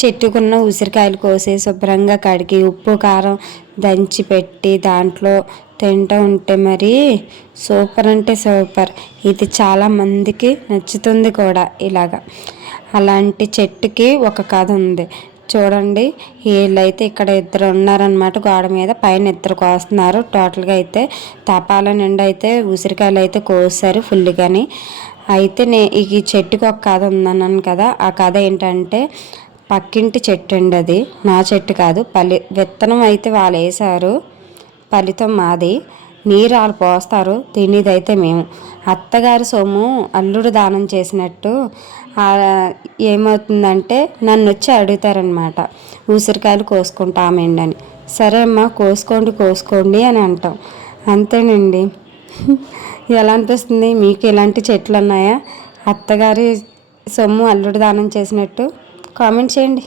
చెట్టుకున్న ఉసిరికాయలు కోసి శుభ్రంగా కడిగి ఉప్పు కారం దంచి పెట్టి దాంట్లో తింటూ ఉంటే మరి సూపర్ అంటే సూపర్. ఇది చాలా మందికి నచ్చుతుంది కూడా. ఇలాగా అలాంటి చెట్టుకి ఒక కథ ఉంది చూడండి. వీళ్ళైతే ఇక్కడ ఇద్దరు ఉన్నారనమాట గోడ మీద, పైన ఇద్దరు కోస్తున్నారు. టోటల్గా అయితే తపాల నిండా అయితే ఉసిరికాయలు అయితే కోసారు ఫుల్గాని. అయితే ఈ చెట్టుకి ఒక కథ ఉందన్నాను కదా. ఆ కథ ఏంటంటే పక్కింటి చెట్టు అండి, అది నా చెట్టు కాదు. విత్తనం అయితే వాళ్ళు వేశారు, ఫలితం మాది. నీరు వాళ్ళు పోస్తారు, తినేదైతే మేము. అత్తగారి సొమ్ము అల్లుడు దానం చేసినట్టు ఏమవుతుందంటే నన్ను వచ్చి అడుగుతారనమాట, ఉసిరికాయలు కోసుకుంటామేండి అని. సరే అమ్మా కోసుకోండి అని అంటాం, అంతేనండి. ఎలా అనిపిస్తుంది మీకు? ఇలాంటి చెట్లు ఉన్నాయా? అత్తగారి సొమ్ము అల్లుడు దానం చేసినట్టు కామెంట్ చేయండి.